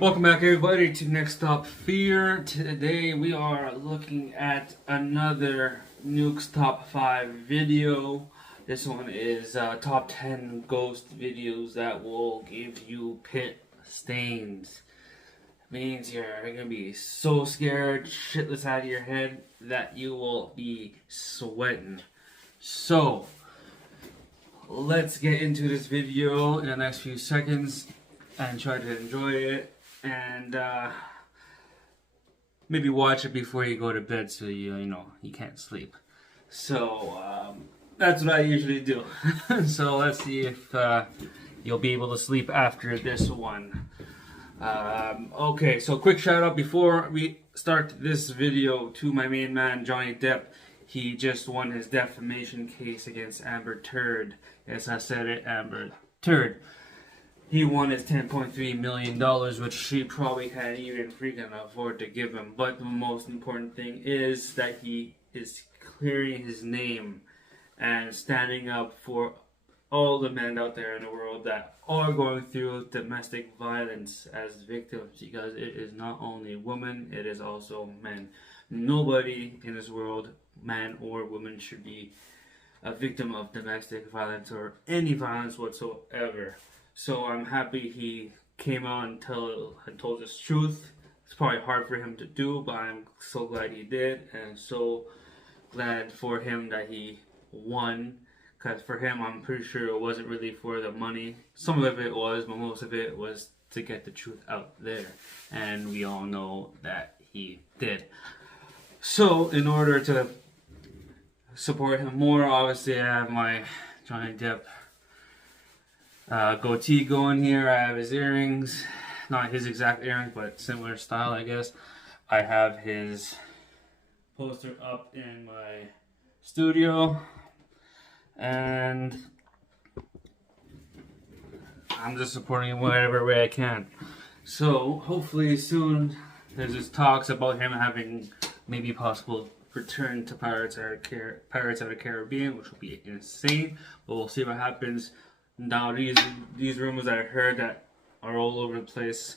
Welcome back, everybody, to Next Stop Fear. Today we are looking at another Nukes Top 5 video. This one is top 10 ghost videos that will give you pit stains. Means you're gonna be so scared, shitless out of your head, that you will be sweating. So, let's get into this video in the next few seconds and try to enjoy it. And maybe watch it before you go to bed so you can't sleep. So that's what I usually do. So let's see if you'll be able to sleep after this one. Okay, so quick shout out before we start this video to my main man Johnny Depp. He just won his defamation case against Amber Turd. Yes, I said it, Amber Turd. He won his $10.3 million, which she probably can't even freaking afford to give him. But the most important thing is that he is clearing his name and standing up for all the men out there in the world that are going through domestic violence as victims, because it is not only women, it is also men. Nobody in this world, man or woman, should be a victim of domestic violence or any violence whatsoever. So I'm happy he came out and told us truth. It's probably hard for him to do, but I'm so glad he did, and so glad for him that he won. Because for him, I'm pretty sure it wasn't really for the money. Some of it was, but most of it was to get the truth out there. And we all know that he did. So in order to support him more, obviously I have my Johnny Depp goatee going here. I have his earrings, not his exact earrings, but similar style, I guess. I have his poster up in my studio, and I'm just supporting him whatever way I can. So hopefully soon there's just talks about him having maybe possible return to Pirates of the Caribbean, which will be insane, but we'll see what happens. Now these rumors that I heard that are all over the place,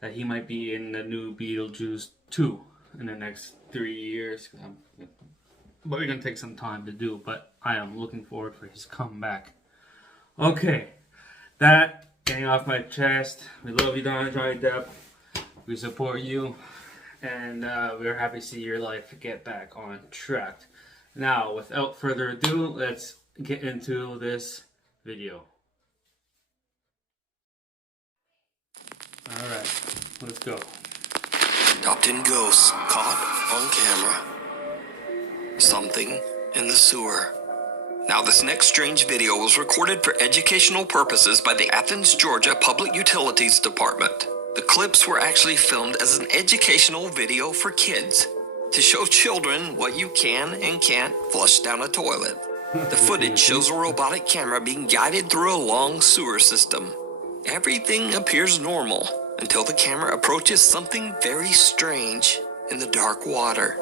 that he might be in the new Beetlejuice 2 in the next 3 years. But it's gonna take some time to do, but I am looking forward for his comeback. Okay, that getting off my chest. We love you, Johnny Depp. We support you, and we're happy to see your life get back on track. Now, without further ado, let's get into this video. Alright, let's go. Top 10 ghosts caught on camera. Something in the sewer. Now, this next strange video was recorded for educational purposes by the Athens, Georgia Public Utilities Department. The clips were actually filmed as an educational video for kids to show children what you can and can't flush down a toilet. The footage shows a robotic camera being guided through a long sewer system. Everything appears normal until the camera approaches something very strange in the dark water.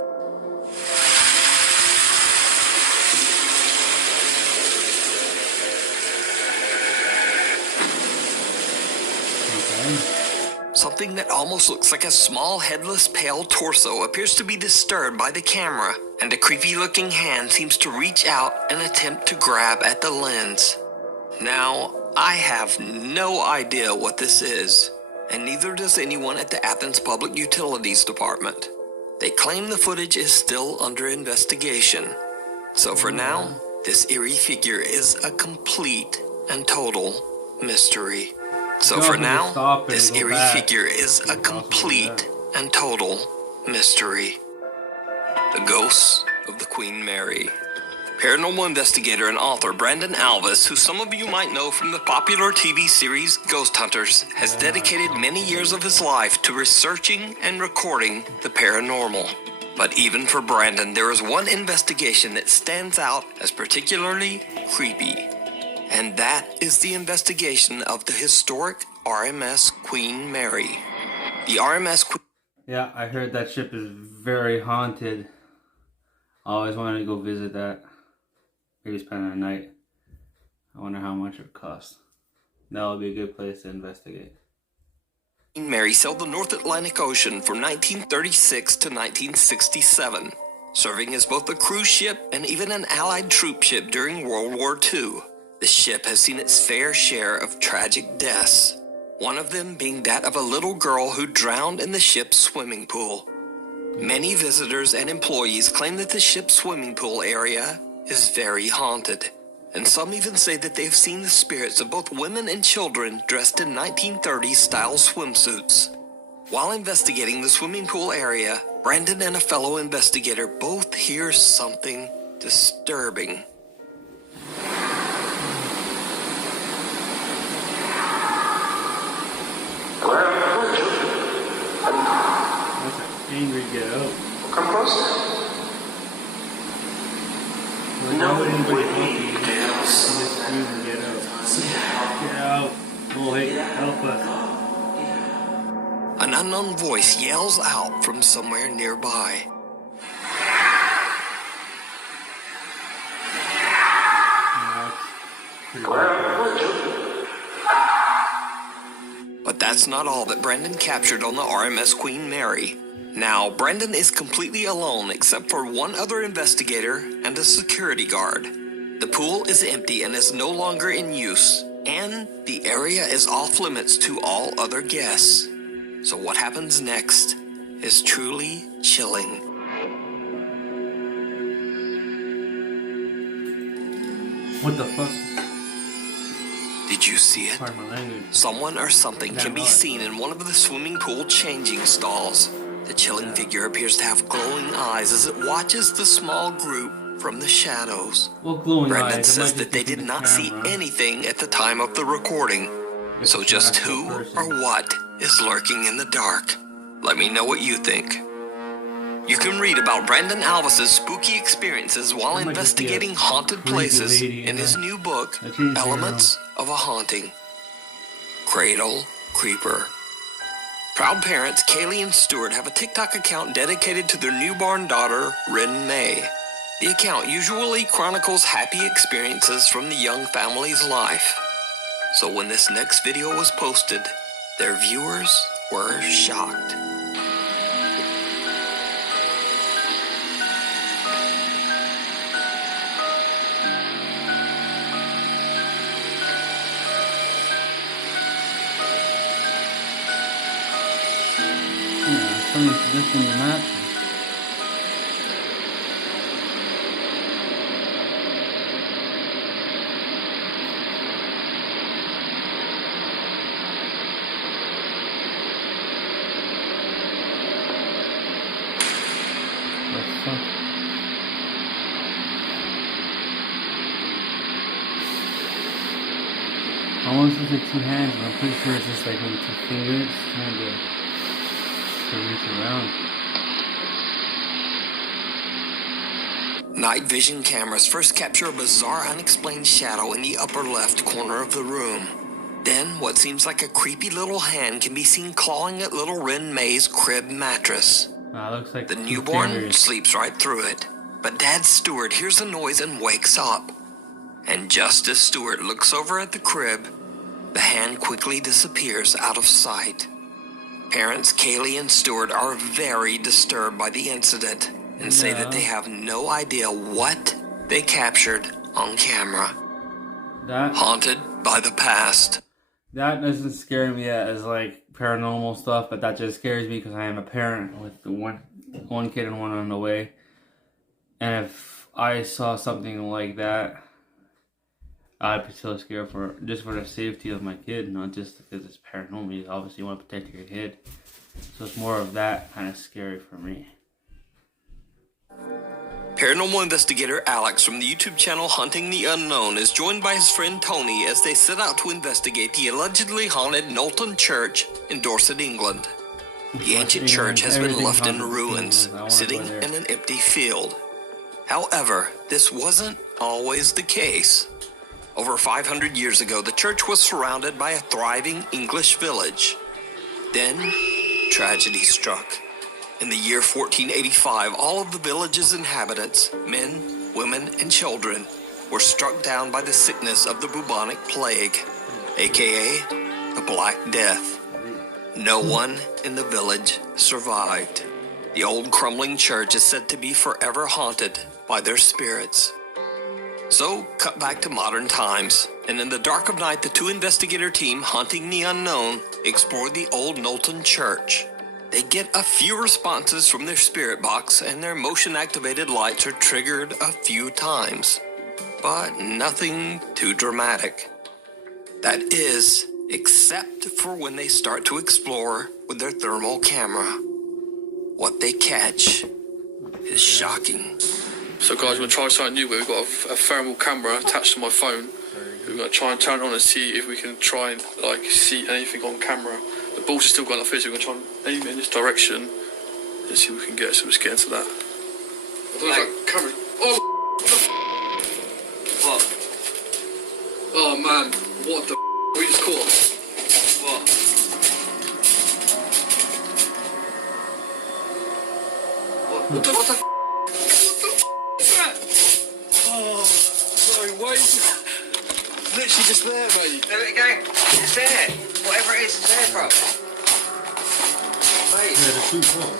Something that almost looks like a small headless pale torso appears to be disturbed by the camera, and a creepy-looking hand seems to reach out and attempt to grab at the lens. Now, I have no idea what this is, and neither does anyone at the Athens Public Utilities Department. They claim the footage is still under investigation. So for now, this eerie figure is a complete and total mystery. So for now, this eerie figure is a complete and total mystery. The ghosts of the Queen Mary. Paranormal investigator and author Brandon Alvis, who some of you might know from the popular TV series Ghost Hunters, has dedicated many years of his life to researching and recording the paranormal. But even for Brandon, there is one investigation that stands out as particularly creepy. And that is the investigation of the historic RMS Queen Mary. The RMS Queen... Yeah, I heard that ship is very haunted. I always wanted to go visit that. Maybe spend a night. I wonder how much it would cost. That would be a good place to investigate. Queen Mary sailed the North Atlantic Ocean from 1936 to 1967, serving as both a cruise ship and even an Allied troop ship during World War II. The ship has seen its fair share of tragic deaths, one of them being that of a little girl who drowned in the ship's swimming pool. Many visitors and employees claim that the ship's swimming pool area is very haunted, and some even say that they've seen the spirits of both women and children dressed in 1930s style swimsuits. While investigating the swimming pool area, Brandon and a fellow investigator both hear something disturbing. Angry get out. Come closer. Well, why would anybody help you? You just scream and get out. Get out. Oh, hey, help us. An unknown voice yells out from somewhere nearby. But that's not all that Brandon captured on the RMS Queen Mary. Now, Brandon is completely alone except for one other investigator and a security guard. The pool is empty and is no longer in use, and the area is off limits to all other guests. So what happens next is truly chilling. What the fuck? Did you see it? Pardon my language. Someone or something can be seen in one of the swimming pool changing stalls. The chilling figure appears to have glowing eyes as it watches the small group from the shadows. Well, glowing Brandon eyes. says that they did not see anything at the time of the recording. So just who or what is lurking in the dark? Let me know what you think. You can read about Brandon Alvis's spooky experiences while investigating haunted places in his new book, Elements of a Haunting. Cradle Creeper. Proud parents Kaylee and Stuart have a TikTok account dedicated to their newborn daughter, Rin May. The account usually chronicles happy experiences from the young family's life. So when this next video was posted, their viewers were shocked. Someone's lifting the mattress. What the fuck? I want to say 2 hands, but I'm pretty sure it's just like maybe 2 fingers trying to reach around. Night vision cameras first capture a bizarre unexplained shadow in the upper left corner of the room. Then what seems like a creepy little hand can be seen clawing at little Rin May's crib mattress. Looks like The 2 newborn fingers. sleeps right through it, but Dad Stewart hears a noise and wakes up. And just as Stewart looks over at the crib, the hand quickly disappears out of sight. Parents Kaylee and Stuart are very disturbed by the incident and say that they have no idea what they captured on camera. That Haunted by the past. That doesn't scare me as like paranormal stuff, but that just scares me because I am a parent with one kid and one on the way. And if I saw something like that, I'd be so scared for the safety of my kid, not just because it's paranormal. You obviously want to protect your kid, so it's more of that kind of scary for me. Paranormal investigator Alex from the YouTube channel Hunting the Unknown is joined by his friend Tony as they set out to investigate the allegedly haunted Knowlton Church in Dorset, England. The ancient church has been left in ruins, sitting in an empty field. However, this wasn't always the case. Over 500 years ago, the church was surrounded by a thriving English village. Then, tragedy struck. In the year 1485, all of the village's inhabitants, men, women, and children, were struck down by the sickness of the bubonic plague, aka the Black Death. No one in the village survived. The old crumbling church is said to be forever haunted by their spirits. So, cut back to modern times, and in the dark of night, the two investigator team hunting the unknown explore the old Knowlton church. They get a few responses from their spirit box, and their motion-activated lights are triggered a few times, but nothing too dramatic. That is, except for when they start to explore with their thermal camera. What they catch is shocking. So guys, we're going to try something new. We've got a thermal camera attached to my phone. We're going to try and turn it on and see if we can try and see anything on camera. The balls are still going like this, so we're going to try and aim it in this direction and see if we can get it. So let's get into that. Camera. Oh! What? Oh man, what the we just caught? What? What the Oh, sorry, wait. Literally just there, mate. There we go. It's there. Whatever it is, it's there, bro. Mate. Yeah, the two balls.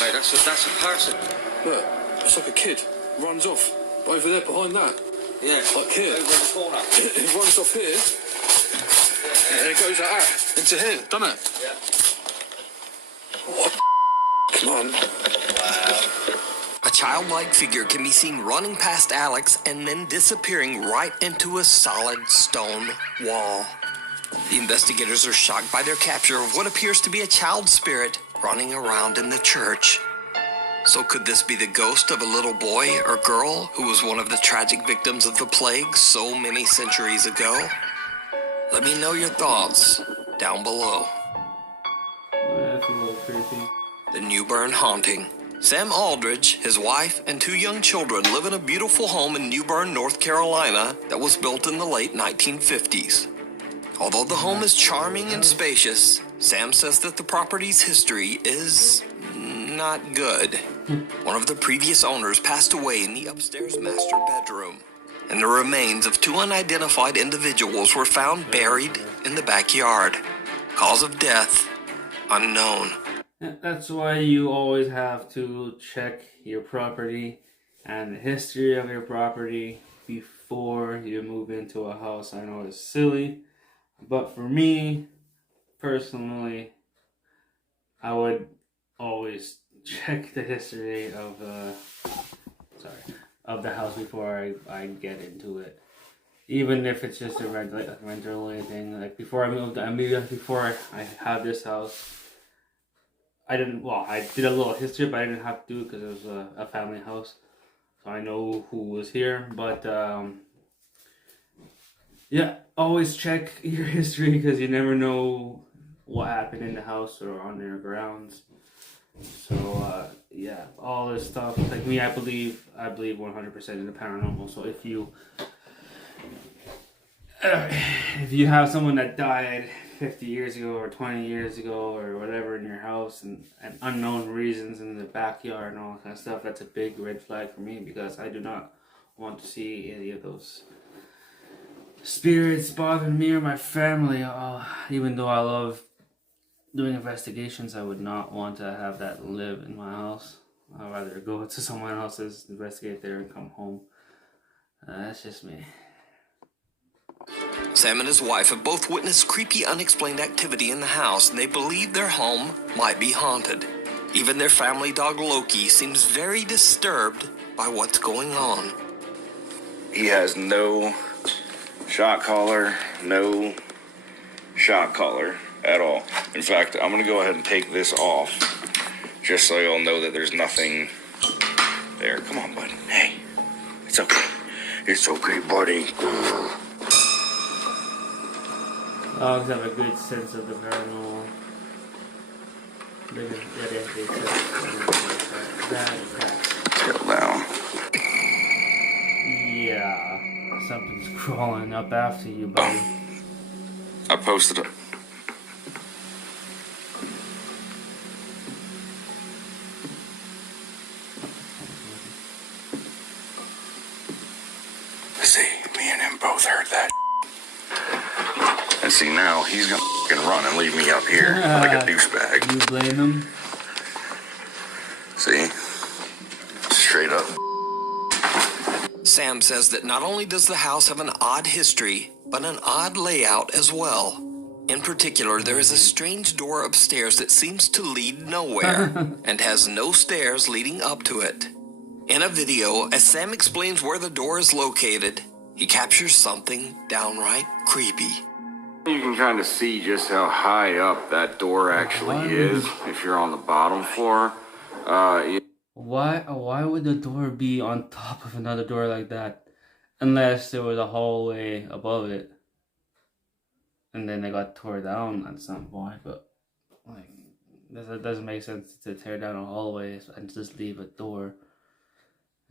Mate, that's a person. Look, it's like a kid. Runs off. Over there, behind that. Yeah. Like here. Over in the corner. It runs off here. And it goes like that. Into here, doesn't it? Yeah. What? Come on. A childlike figure can be seen running past Alex and then disappearing right into a solid stone wall. The investigators are shocked by their capture of what appears to be a child spirit running around in the church. So could this be the ghost of a little boy or girl who was one of the tragic victims of the plague so many centuries ago? Let me know your thoughts down below. That's a little creepy. The Newbern haunting. Sam Aldridge, his wife, and two young children live in a beautiful home in Newbern, North Carolina that was built in the late 1950s. Although the home is charming and spacious, Sam says that the property's history is not good. One of the previous owners passed away in the upstairs master bedroom, and the remains of two unidentified individuals were found buried in the backyard. Cause of death unknown. That's why you always have to check your property and the history of your property before you move into a house. I know it's silly, but for me, personally, I would always check the history of the house before I get into it. Even if it's just a rental thing. Like before before I had this house, I did a little history, but I didn't have to do it because it was a family house. So I know who was here. But yeah, always check your history because you never know what happened in the house or on your grounds. So yeah, all this stuff. Like me, I believe 100% in the paranormal. So if you have someone that died 50 years ago or 20 years ago or whatever in your house and unknown reasons in the backyard and all that kind of stuff, that's a big red flag for me because I do not want to see any of those spirits bothering me or my family. Even though I love doing investigations, I would not want to have that live in my house. I'd rather go to someone else's, investigate there and come home. That's just me. Sam and his wife have both witnessed creepy, unexplained activity in the house, and they believe their home might be haunted. Even their family dog Loki seems very disturbed by what's going on. He has no shock collar at all. In fact, I'm going to go ahead and take this off just so you'll know that there's nothing there. Come on, bud. Hey, it's okay. It's okay, buddy. Dogs have a good sense of the paranormal. Settle down. Yeah, something's crawling up after you, buddy. I posted it. See, me and him both heard that. And see, now, he's gonna fucking run and leave me up here like a douchebag. You blame him? See? Straight up. Sam says that not only does the house have an odd history, but an odd layout as well. In particular, there is a strange door upstairs that seems to lead nowhere and has no stairs leading up to it. In a video, as Sam explains where the door is located, he captures something downright creepy. You can kind of see just how high up that door actually is if you're on the bottom floor. Why would the door be on top of another door like that? Unless there was a hallway above it. And then they got tore down at some point, but like that doesn't make sense to tear down a hallway and just leave a door.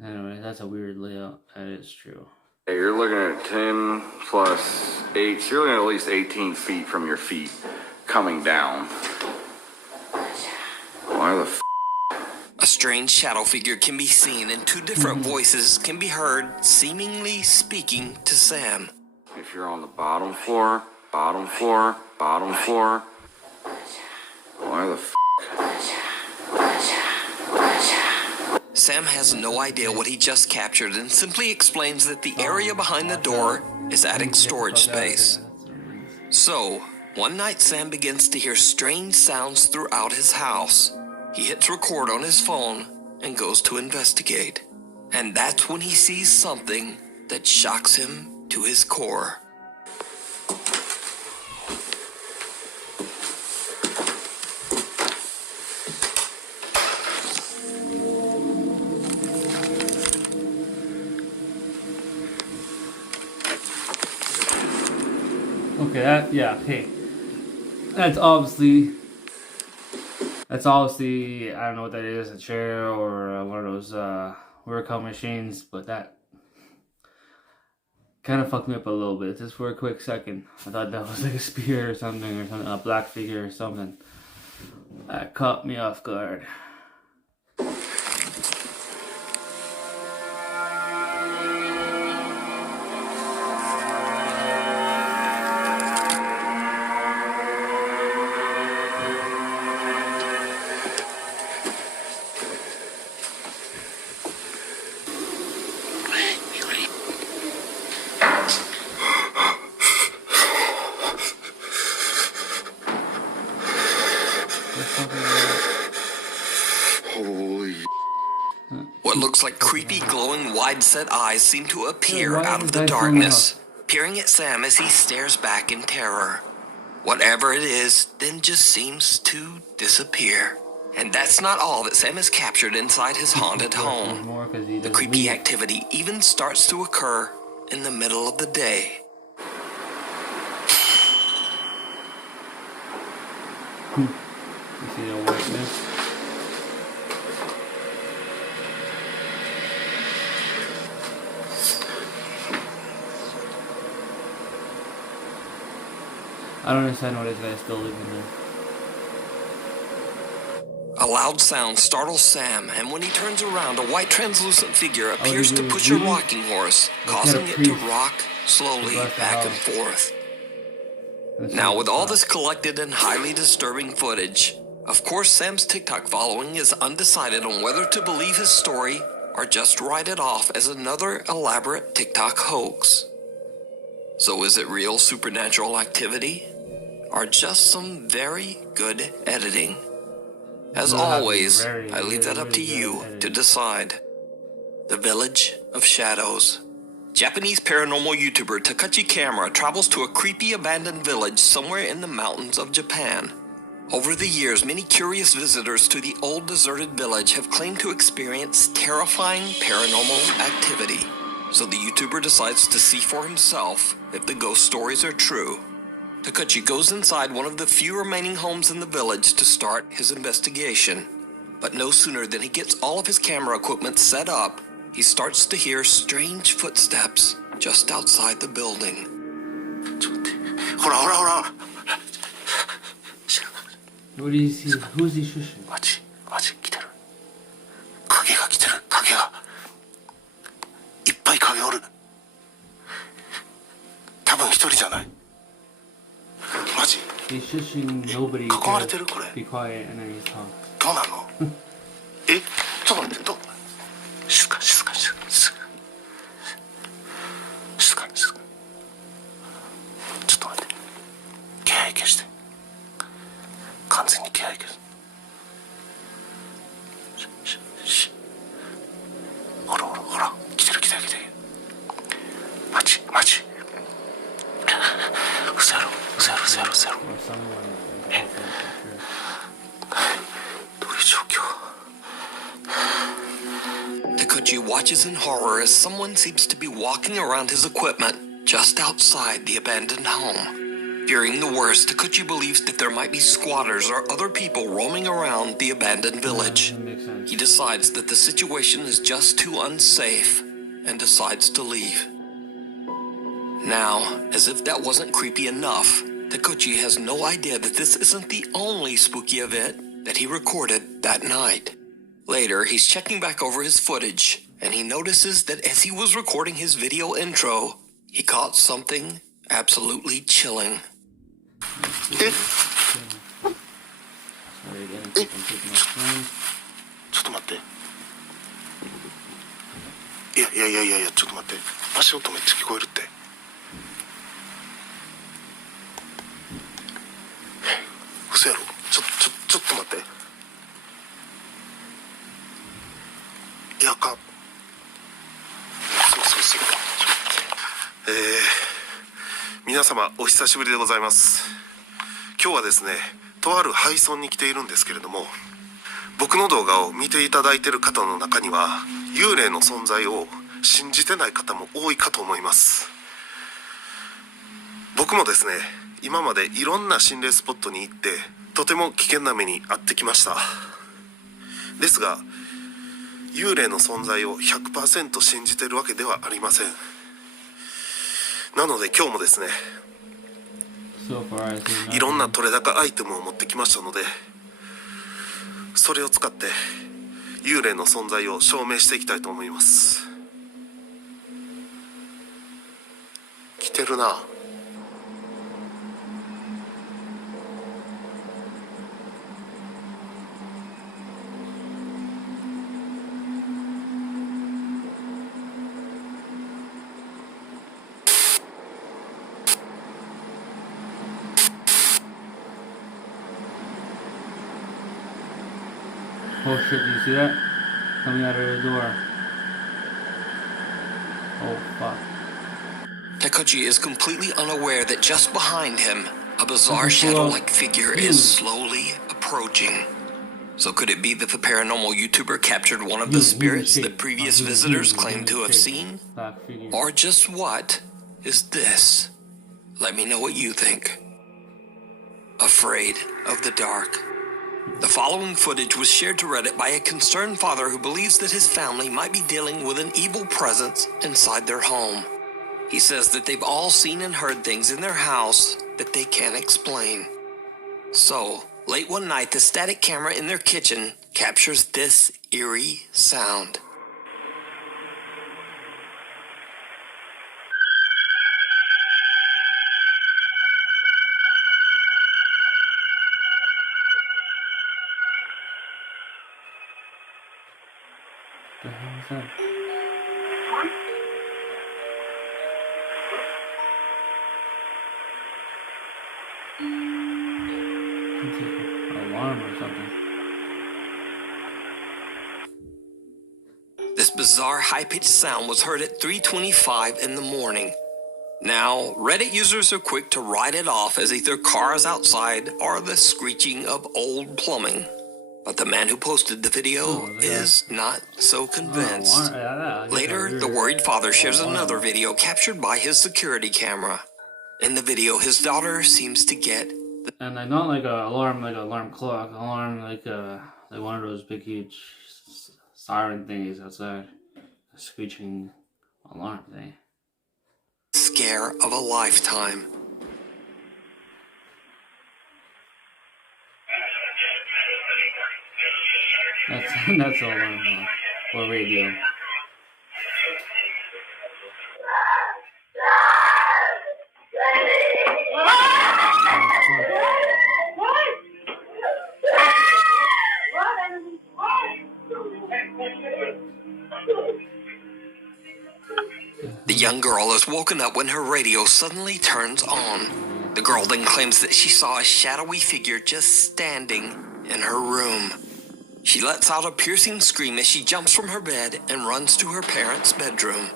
Anyway, that's a weird layout. That is true. You're looking at 10 plus 8, so you're looking at least 18 feet from your feet coming down. Why the f? A strange shadow figure can be seen and two different voices can be heard seemingly speaking to Sam. If you're on the bottom floor, bottom floor, bottom floor. Why the f? Sam has no idea what he just captured and simply explains that the area behind the door is attic storage space. So, one night Sam begins to hear strange sounds throughout his house. He hits record on his phone and goes to investigate. And that's when he sees something that shocks him to his core. Okay, That's obviously, I don't know what that is, a chair or one of those workout machines, but that kind of fucked me up a little bit, just for a quick second. I thought that was like a spear or something, a black figure or something. That caught me off guard. Holy. What looks like creepy, glowing, wide-set eyes seem to appear why out is of the that darkness, peering at Sam as he stares back in terror. Whatever it is, then just seems to disappear. And that's not all that Sam has captured inside his haunted home. The creepy activity even starts to occur in the middle of the day. You see the whiteness? I don't understand why this guy's still living there. A loud sound startles Sam, and when he turns around, a white translucent figure appears to push a rocking horse, causing it to rock slowly back and forth. Now, with all this collected and highly disturbing footage, of course Sam's TikTok following is undecided on whether to believe his story or just write it off as another elaborate TikTok hoax. So is it real supernatural activity, or just some very good editing? As always, I leave that up to you to decide. The Village of Shadows. Japanese paranormal YouTuber Takachi Camera travels to a creepy abandoned village somewhere in the mountains of Japan. Over the years, many curious visitors to the old deserted village have claimed to experience terrifying paranormal activity. So the YouTuber decides to see for himself if the ghost stories are true. Takachi goes inside one of the few remaining homes in the village to start his investigation. But no sooner than he gets all of his camera equipment set up, he starts to hear strange footsteps just outside the building. What do you see? Who's he shushing? マジ来てる影が来てる影がいっぱい影おる多分一人じゃない shushing nobody. 囲まれてるこれ Be quiet, and then he's talking. どうなのえちょっと待って静か静か静か静か静か静かちょっと待って気配消して完全に気配消すほらほらほら来てる来てる来てる待ち嘘やろ嘘やろ嘘やろ嘘やろ Or someone. どういう状況 Takuchi watches in horror as someone seems to be walking around his equipment just outside the abandoned home. Fearing the worst, Takuchi believes that there might be squatters or other people roaming around the abandoned village. That makes sense. He decides that the situation is just too unsafe and decides to leave. Now, as if that wasn't creepy enough, Takuchi has no idea that this isn't the only spooky event that he recorded that night. Later, he's checking back over his footage, and he notices that as he was recording his video intro, he caught something absolutely chilling. え Sorry again, if I'm taking my phone. ちょっと待っていやちょっと待って足音めっちゃ聞こえるって嘘やろちょっと待っていやかそう皆様お久しぶりでございます。今日はですねとある廃村に来ているんですけれども、僕の動画を見ていただいている方の中には幽霊の存在を信じてない方も多いかと思います。僕もですね今までいろんな心霊スポットに行ってとても危険な目に遭ってきました。ですが幽霊の存在を 100% 信じてるわけではありません。なので今日もですね So far, I see いろんな nothing. 取れ高アイテムを持ってきましたので、それを使って幽霊の存在を証明していきたいと思います。来てるな。Oh shit, do you see that? Coming out of the door. Oh fuck. Takuchi is completely unaware that just behind him, a bizarre shadow-like figure is slowly approaching. So could it be that the paranormal YouTuber captured one of the spirits that previous visitors claimed to have seen? Black figure. Or just what is this? Let me know what you think. Afraid of the dark. The following footage was shared to Reddit by a concerned father who believes that his family might be dealing with an evil presence inside their home. He says that they've all seen and heard things in their house that they can't explain. So, late one night, the static camera in their kitchen captures this eerie sound. What the hell is that? It's like an alarm or something. This bizarre high-pitched sound was heard at 3:25 in the morning. Now, Reddit users are quick to write it off as either cars outside or the screeching of old plumbing. But the man who posted the video is not so convinced. Later, the worried father shares another video captured by his security camera. In the video, his daughter seems to get And like not like a alarm, like an alarm clock, alarm like one of those big huge siren thingies outside, a screeching alarm thing. scare of a lifetime. That's all alarm or radio. young girl is woken up when her radio suddenly turns on. The girl then claims that she saw a shadowy figure just standing in her room. She lets out a piercing scream as she jumps from her bed and runs to her parents' bedroom.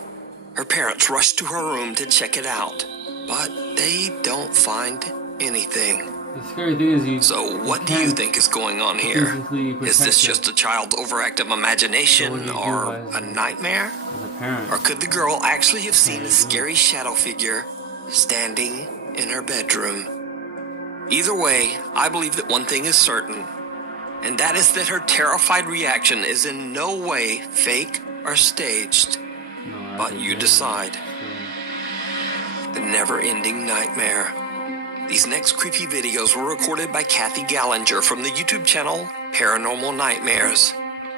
Her parents rush to her room to check it out, but they don't find anything. The scary thing is So what do you think is going on here? Is this just a child's overactive imagination or a nightmare? as a parent. Or could the girl actually have seen a scary shadow figure standing in her bedroom? Either way, I believe that one thing is certain, and that is that her terrified reaction is in no way fake or staged. No, I But think you it is. decide. The never-ending nightmare. These next creepy videos were recorded by Kathy Gallinger from the YouTube channel Paranormal Nightmares.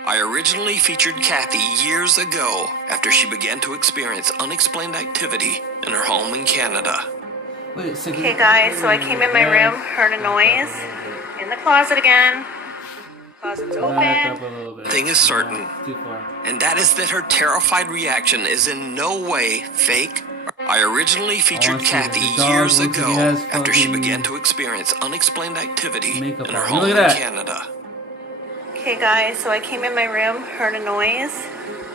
I originally featured Kathy years ago after she began to experience unexplained activity in her home in Canada. Wait, so Okay guys, so I came in my room, heard a noise, in the closet again. Closet's Back up open. a little bit. Thing is certain, Too far. and that is that her terrified reaction is in no way fake. I originally featured Honestly, Kathy the dog years looks like ago he has after she fucking began to experience unexplained activity makeup in her on. home Look in at that. Canada. Okay guys, so I came in my room, heard a noise,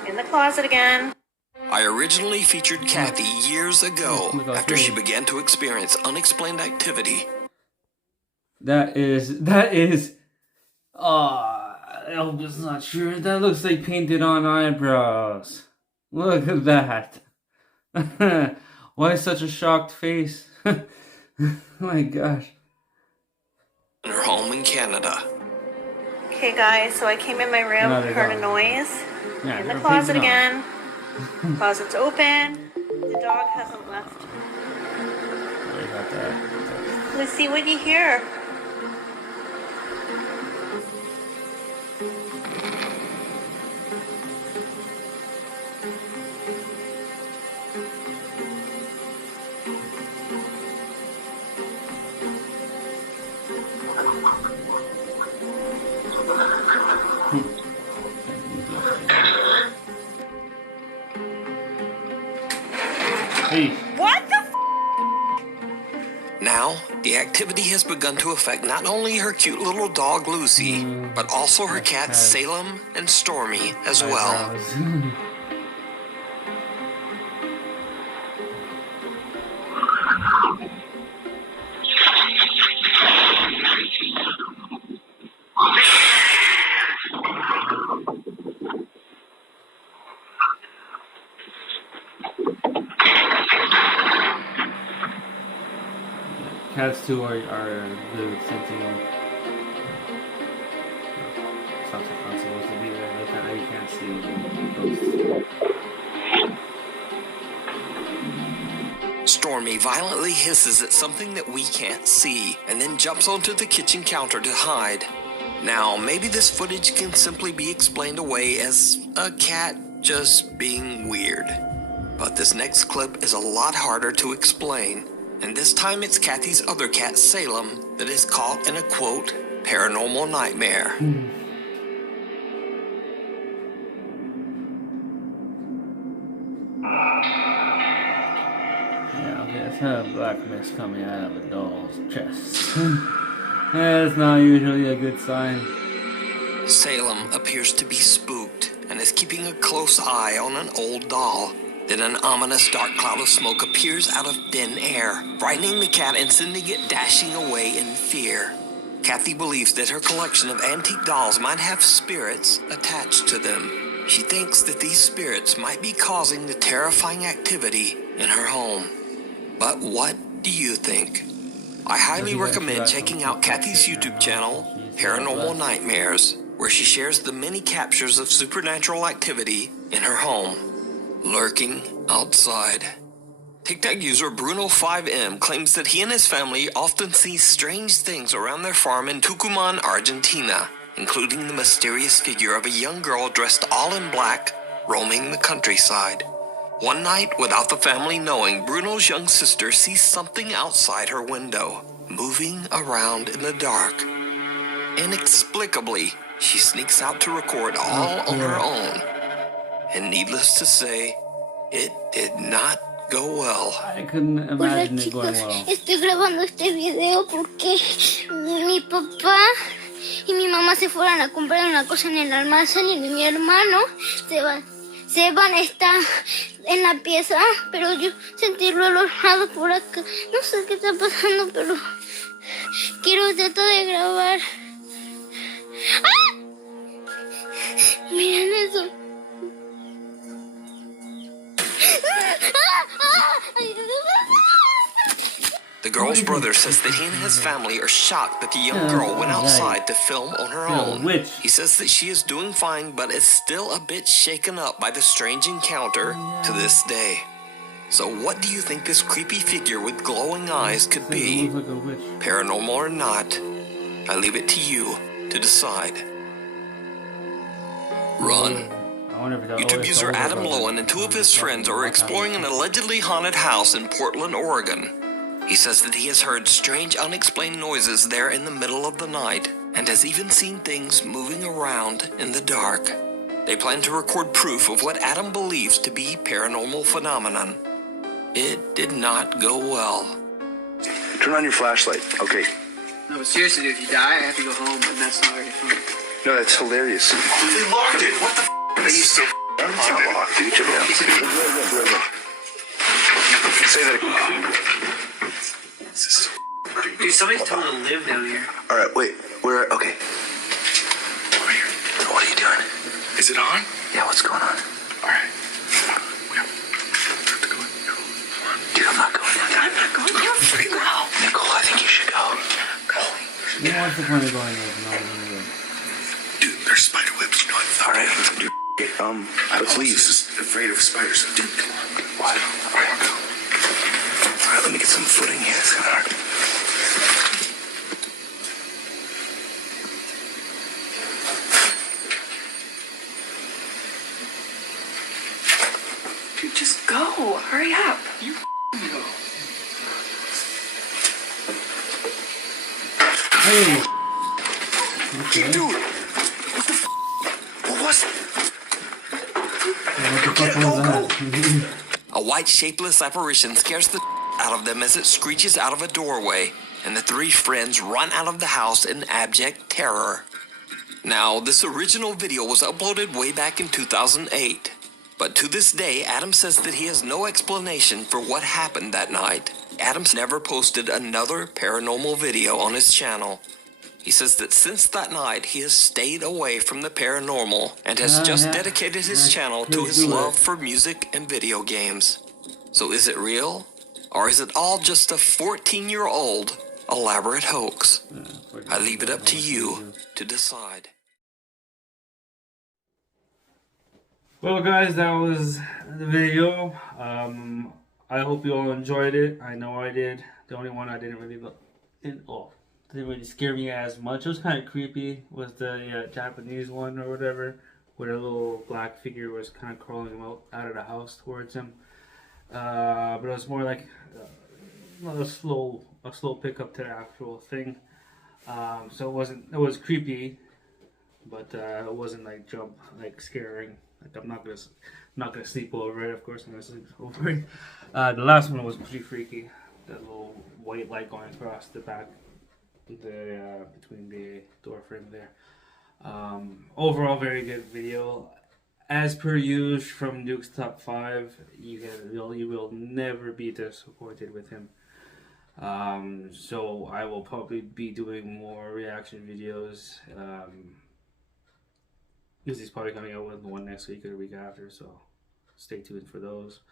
in the closet again. I originally featured Kathy years ago Oh my gosh, after she really? began to experience unexplained activity. That is, Elvis not sure. That looks like painted on eyebrows. Look at that. Why such a shocked face? My gosh. In her home in Canada. Okay guys, so I came in my room, Another heard a dog. noise, Yeah, in the they're closet painted on. again. Closet's open. The dog hasn't left. Sorry about that. Let's see what you hear. Hey, What the f? Now, the activity has begun to affect not only her cute little dog Lucy, but also her cats Salem and Stormy as well. eyebrows. Cats too are the sentinel. It's not supposed to be there. You can't see ghosts. Stormy violently hisses at something that we can't see, and then jumps onto the kitchen counter to hide. Now, maybe this footage can simply be explained away as a cat just being weird. But this next clip is a lot harder to explain, and this time it's Kathy's other cat, Salem, that is caught in a quote, paranormal nightmare. Yeah, okay, it's a black mist coming out of a doll's chest. That's not usually a good sign. Salem appears to be spooked and is keeping a close eye on an old doll. Then an ominous dark cloud of smoke appears out of thin air, frightening the cat and sending it dashing away in fear. Kathy believes that her collection of antique dolls might have spirits attached to them. She thinks that these spirits might be causing the terrifying activity in her home. But what do you think? I highly recommend checking out Kathy's YouTube channel, Paranormal Nightmares, where she shares the many captures of supernatural activity in her home, lurking outside. TikTok user Bruno5M claims that he and his family often see strange things around their farm in Tucumán, Argentina, including the mysterious figure of a young girl dressed all in black, roaming the countryside. One night, without the family knowing, Bruno's young sister sees something outside her window, moving around in the dark. Inexplicably, she sneaks out to record all on her own. And needless to say, It did not go well. I couldn't Hola imagine it going chicos, well. estoy grabando este video porque mi papá y mi mamá se fueron a comprar una cosa en el almacén y mi hermano Seban está en la pieza, pero yo sentirlo alojado por acá. No sé qué está pasando, pero quiero tratar de grabar. ¡Ah! Miren eso. The girl's brother says that he and his family are shocked that the young girl went outside to film on her own. He says that she is doing fine, but is still a bit shaken up by the strange encounter to this day. So what do you think this creepy figure with glowing eyes could be? Paranormal or not? I leave it to you to decide. Run. YouTube user Adam Lowen and two of his friends are exploring an allegedly haunted house in Portland, Oregon. He says that he has heard strange unexplained noises there in the middle of the night and has even seen things moving around in the dark. They plan to record proof of what Adam believes to be paranormal phenomenon. It did not go well. Turn on your flashlight. Okay. No, but seriously, dude, if you die, I have to go home, and that's not very fun. No, that's hilarious. They locked it. What the f***? Are you so It's not locked, dude. Check it out. Say that again. Dude, somebody's told to live down here. All right, wait. Where? Okay. Over here. What are you doing? Is it on? Yeah, what's going on? All right. We have to go. Come on. Dude, I'm not going. I'm not going. You're free. Go. Nicole, I think you should go. Go. You want the point of going there? No. Dude, there's spider webs. You know what? All right. Dude, let's leave. Afraid of spiders. Dude, come on. What? All right, go. All right, let me get some footing here. It's kind of hard. Dude, just go. Hurry up. You go. Hey. Okay. Dude, what the what was that? What the fuck was that? A white shapeless apparition scares the out of them as it screeches out of a doorway, and the three friends run out of the house in abject terror. Now, this original video was uploaded way back in 2008, but to this day, Adam says that he has no explanation for what happened that night. Adam's never posted another paranormal video on his channel. He says that since that night, he has stayed away from the paranormal and has just dedicated his channel to his love for music and video games. So is it real? Or is it all just a 14-year-old elaborate hoax? I leave it up to you to decide. Well, guys, that was the video. I hope you all enjoyed it. I know I did. The only one I didn't really scare me as much. It was kind of creepy. Was the Japanese one or whatever, where a little black figure was kind of crawling out of the house towards him. But it was more like a slow pickup to the actual thing. So it was creepy, but it wasn't like scaring. Like I'm not gonna sleep over it. Of course, I'm gonna sleep over it. The last one was pretty freaky. That little white light going across the back, between the door frame there. Overall, very good video. As per usual from Nuke's Top 5, you will never be disappointed with him. So I will probably be doing more reaction videos. Because he's probably coming out with one next week or the week after, so stay tuned for those.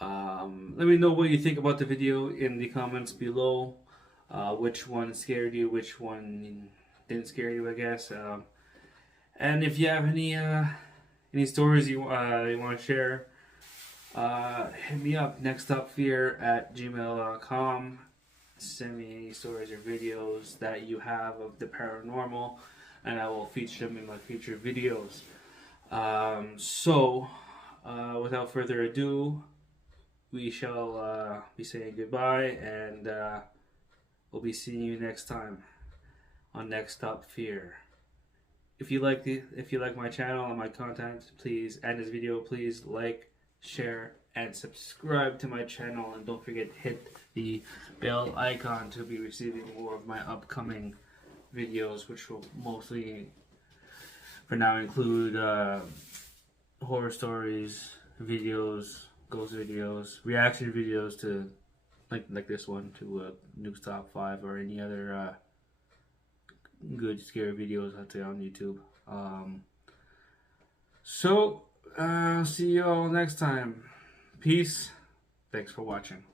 Let me know what you think about the video in the comments below. Which one scared you, which one didn't scare you, I guess. And if you have any stories you want to share, hit me up, nextupfear@gmail.com. Send me any stories or videos that you have of the paranormal, and I will feature them in my future videos. So without further ado, we shall be saying goodbye, and we'll be seeing you next time on Next Up Fear. If you like my channel and my content, please, and this video, please like, share, and subscribe to my channel. And don't forget to hit the bell icon to be receiving more of my upcoming videos, which will mostly, for now, include horror stories, videos, ghost videos, reaction videos to, like this one, to Nukes Top 5 or any other good scary videos out there on YouTube. So, see you all next time. Peace. Thanks for watching.